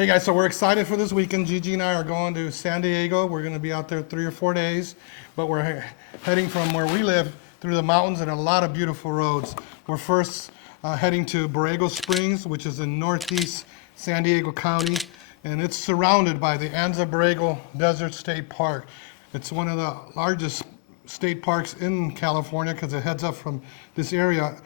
Hey guys, so we're excited for this weekend. Gigi and I are going to San Diego. We're going to be out there 3 or 4 days, but we're heading from where we live through the mountains and a lot of beautiful roads. We're first heading to Borrego Springs, which is in northeast San Diego County, and it's surrounded by the Borrego Desert State Park. It's one of the largest state parks in California because it heads up from this area,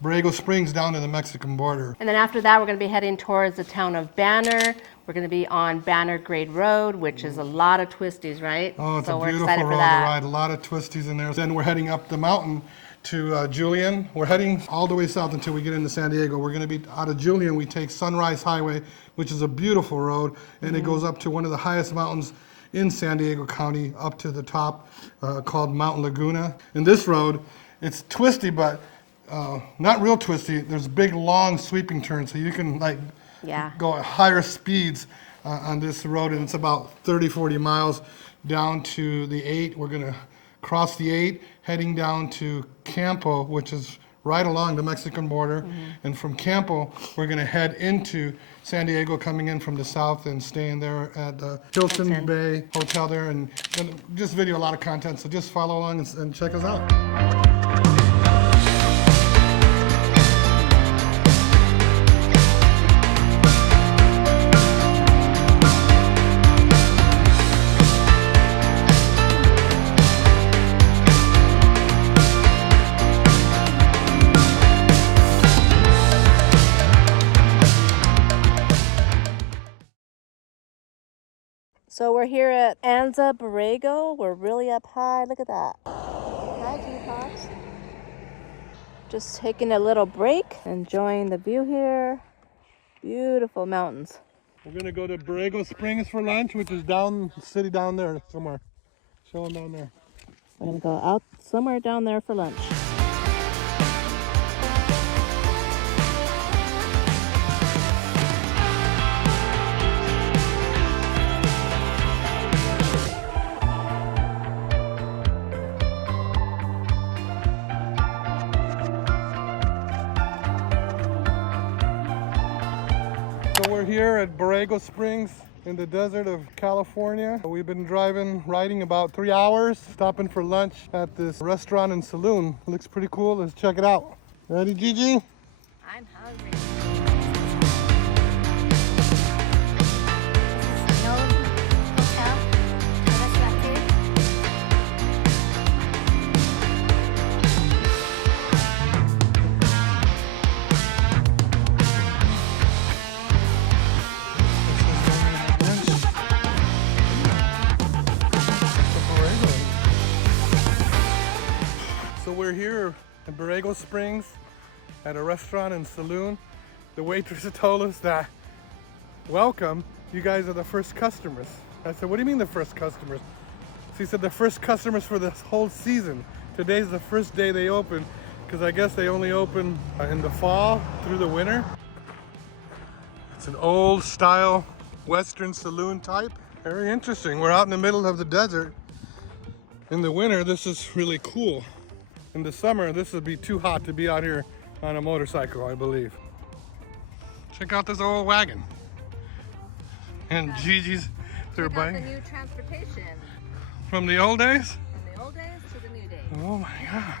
Borrego Springs, down to the Mexican border. And then after that, we're going to be heading towards the town of Banner. We're going to be on Banner Grade Road, which is a lot of twisties, right? Oh, it's so a we're beautiful excited road for to that. ride, a lot of twisties in there. Then we're heading up the mountain to Julian. We're heading all the way south until we get into San Diego. We're going to be out of Julian. We take Sunrise Highway, which is a beautiful road, and it goes up to one of the highest mountains in San Diego County, up to the top, called Mount Laguna. And this road, it's twisty, but not real twisty. There's big, long, sweeping turns, so you can go at higher speeds on this road, and it's about 30, 40 miles down to the 8. We're gonna cross the 8, heading down to Campo, which is right along the Mexican border. And from Campo, we're gonna head into San Diego, coming in from the south and staying there at the Hilton Bay Hotel there, and just video a lot of content. So just follow along and check us out. So we're here at Borrego. We're really up high. Look at that. Hi, Gpops. Just taking a little break, enjoying the view here. Beautiful mountains. We're gonna go to Borrego Springs for lunch, which is down the city down there somewhere. Show them down there. We're gonna go out somewhere down there for lunch. So we're here at Borrego Springs in the desert of California. We've been riding about 3 hours, stopping for lunch at this restaurant and saloon. Looks pretty cool. Let's check it out. Ready, Gigi? I'm hungry. So we're here in Borrego Springs at a restaurant and saloon. The waitress told us that, welcome, you guys are the first customers. I said, what do you mean the first customers? She said the first customers for this whole season. Today's the first day they open, because I guess they only open in the fall through the winter. It's an old style Western saloon type. Very interesting. We're out in the middle of the desert. In the winter, this is really cool. In the summer, this would be too hot to be out here on a motorcycle, I believe. Check out this old wagon. And Gigi's their bike. The new transportation. From the old days? From the old days to the new days. Oh my God,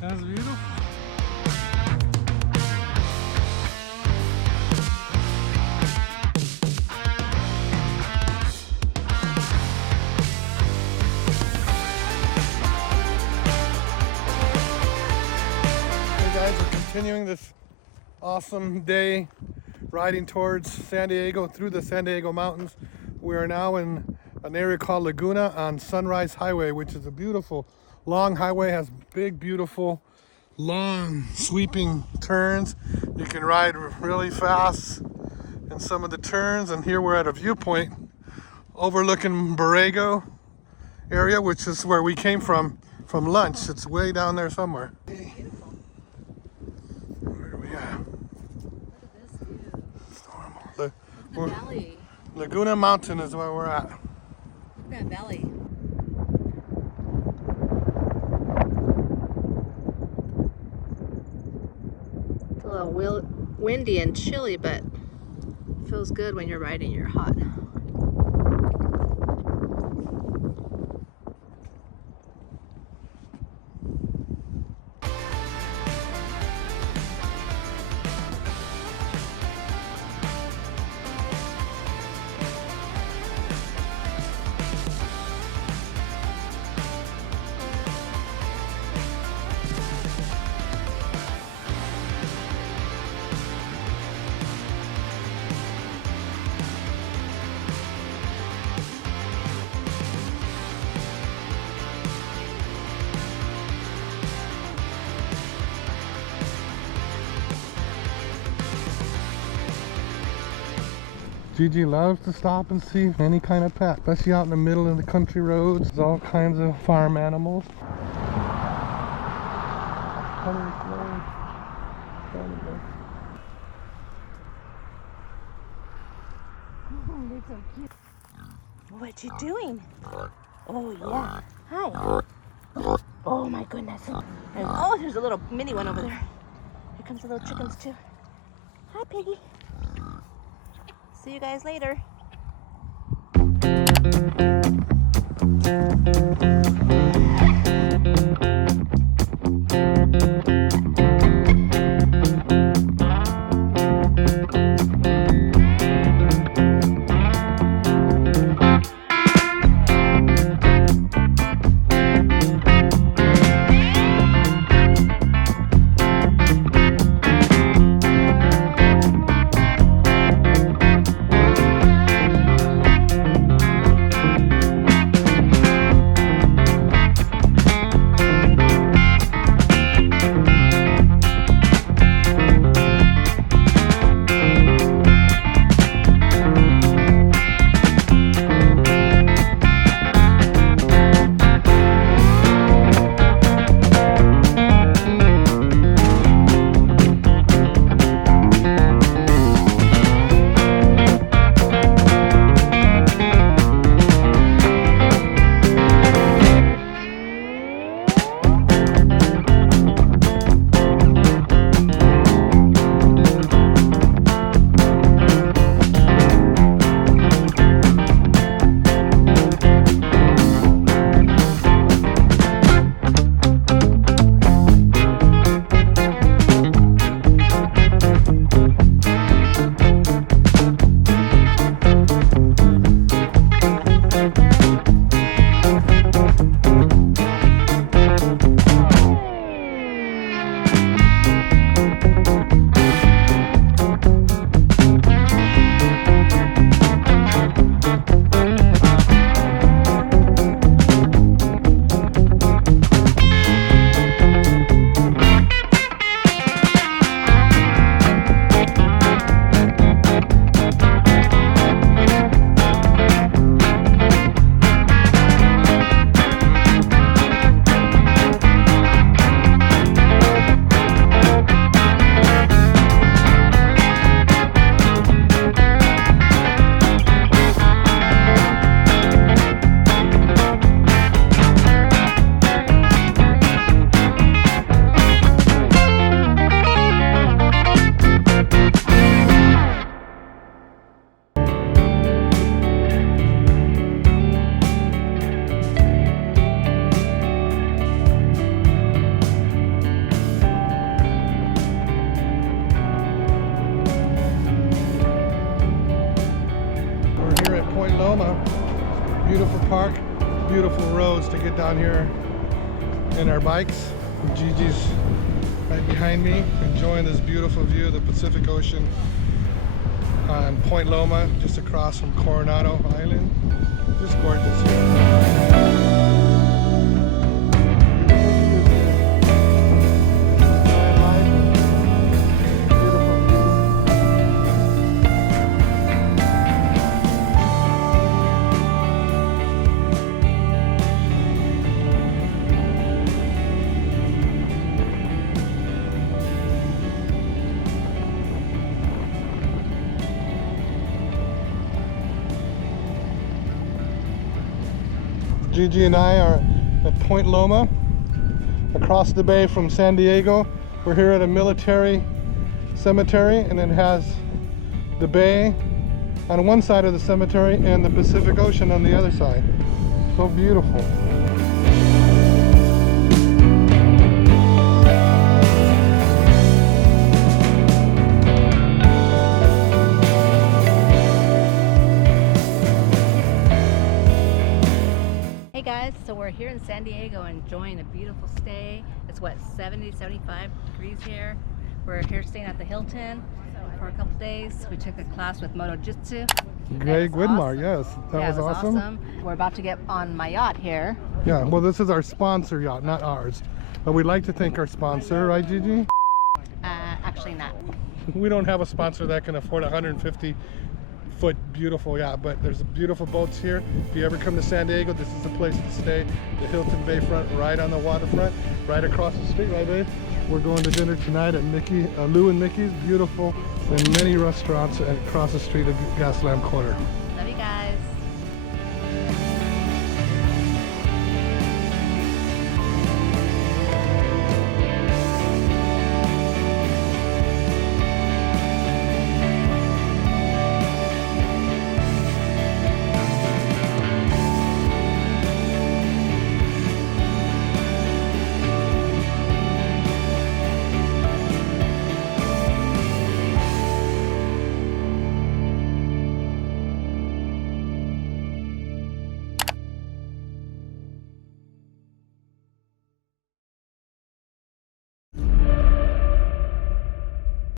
that's beautiful. We're continuing this awesome day riding towards San Diego through the San Diego mountains. We are now in an area called Laguna on Sunrise Highway, which is a beautiful long highway, has big, beautiful, long sweeping turns. You can ride really fast in some of the turns, and here we're at a viewpoint overlooking Borrego area, which is where we came from lunch. It's way down there somewhere. Valley. Laguna Mountain is where we're at. Look at that valley. It's a little windy and chilly, but feels good when you're riding your hot. Gigi loves to stop and see any kind of pet, especially out in the middle of the country roads. There's all kinds of farm animals. What you doing? Oh yeah. Hi. Oh my goodness. Oh, there's a little mini one over there. Here comes the little chickens too. Hi, Piggy. See you guys later. Beautiful park, beautiful roads to get down here in our bikes. Gigi's right behind me, enjoying this beautiful view of the Pacific Ocean on Point Loma, just across from Coronado Island. Just gorgeous here. Gigi and I are at Point Loma, across the bay from San Diego. We're here at a military cemetery, and it has the bay on one side of the cemetery and the Pacific Ocean on the other side. So beautiful. Hey guys, so we're here in San Diego enjoying a beautiful stay. It's what, 70, 75 degrees here. We're here staying at the Hilton for a couple days. We took a class with Moto Jitsu. Greg Widmar, yes. That Yeah, was it was awesome. We're about to get on my yacht here. Yeah, well, this is our sponsor yacht, not ours. But we'd like to thank our sponsor, right, Gigi? Actually not. We don't have a sponsor that can afford a 150-foot beautiful yacht, but there's beautiful boats here. If you ever come to San Diego, this is the place to stay. The Hilton Bayfront, right on the waterfront, right across the street, right, babe? We're going to dinner tonight at Lou and Mickey's, beautiful, and many restaurants across the street at Gaslamp Corner. Love you guys.